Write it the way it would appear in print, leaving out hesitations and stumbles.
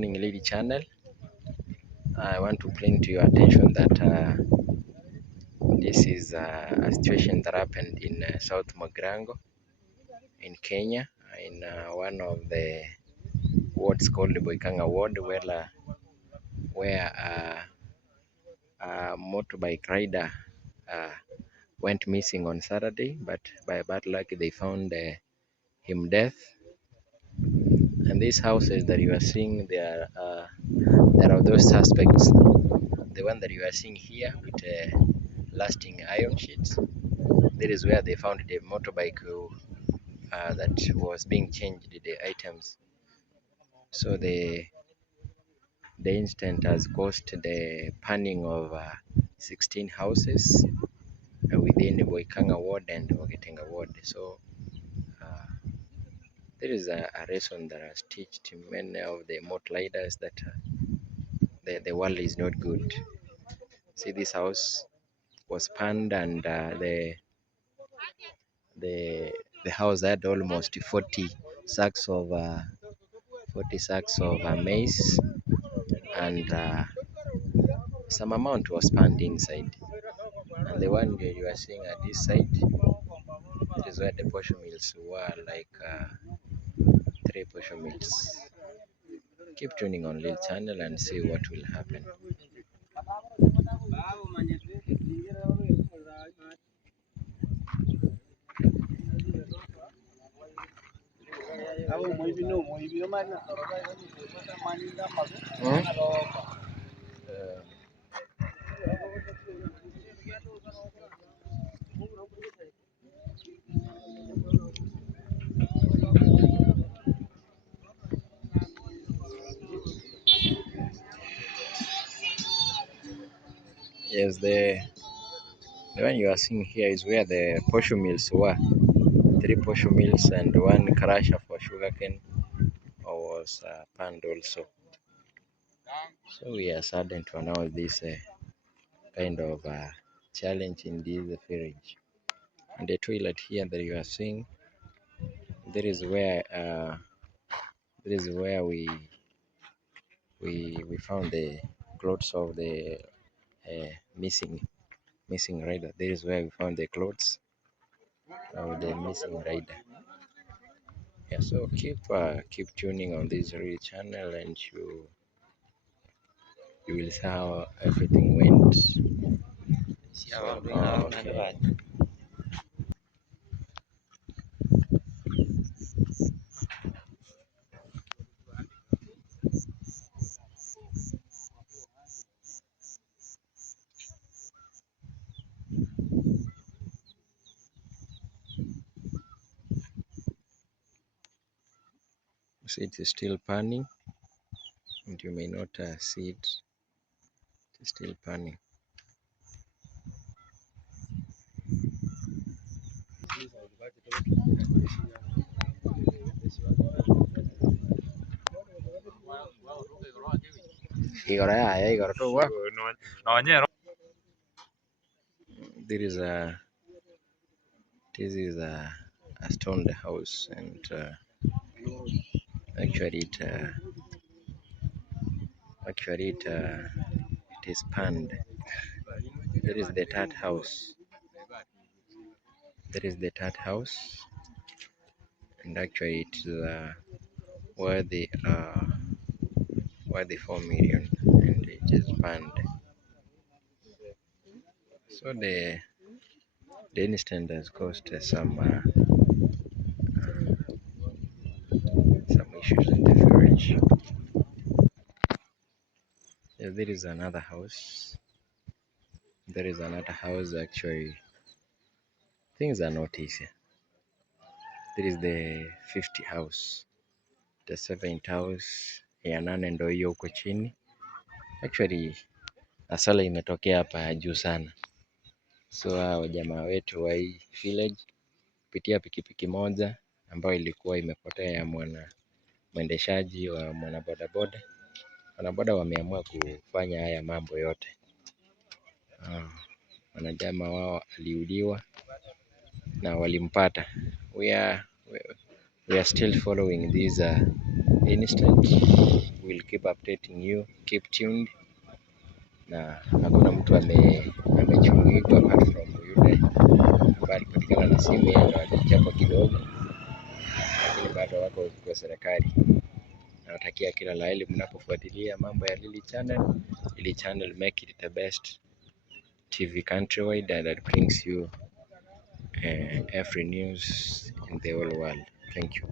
morning, Lady Channel. I want to bring to your attention that this is a situation that happened in South Magrango in Kenya, in one of the wards called Boikanga Ward, where a motorbike rider went missing on Saturday, but by bad luck they found him dead. And these houses that you are seeing, there are those suspects. The one that you are seeing here with lasting iron sheets, that is where they found the motorbike that was being changed the items. So the incident has caused the panning of 16 houses within the Boikanga ward and Ogetenga ward. So there is a lesson that has teached many of the motor riders that the world is not good. See, this house was panned, and the house had almost 40 sacks of maize, and some amount was panned inside. And the one that you are seeing at this side, it is where the posho mills were, like 3 posho mills. Keep tuning on Lil Channel and see what will happen. Yes, the one you are seeing here is where the posho mills were. 3 posho mills and 1 crusher for sugarcane was panned also. So we are saddened to announce this kind of challenge in this village. And the toilet here that you are seeing, that is where we found the clothes of the missing rider. That is where we found the clothes of the missing rider. Yeah, so keep tuning on this real channel, and you will see how everything went. So, okay. See, it is still panning, and you may not see it. It is still panning. This is a stone house, and actually it is panned. There is the third house. There is the third house, and actually it is worth the 4 million, and it is panned. So the incident has caused some issues in the village. Yeah, there is another house. There is another house. Actually, things are not easy. There is the 50 house, the 7th house ya 8 ndo hiyo huko chini. Actually, hasara imetokea hapa juu sana. So hao jamaa wetu wa hii village kupitia pikipiki moja ambayo ilikuwa imepotea ya mwendeshaji wa mwanabodaboda. Wanaboda wameamua kufanya haya mambo yote. Wanajama wao aliuliwa na walimpata. We are still following this incident. will keep updating you, keep tuned. Na hakuna mtu amechungika apart from yule ambaye alipatikana na simu, yeye ndo alichapa kidogo, lakini bado wako kwa serikali. Nawatakia kila la heri mnapofuatilia mambo ya Lily Channel. Lily Channel make it the best TV countrywide that brings you every news in the whole world. Thank you.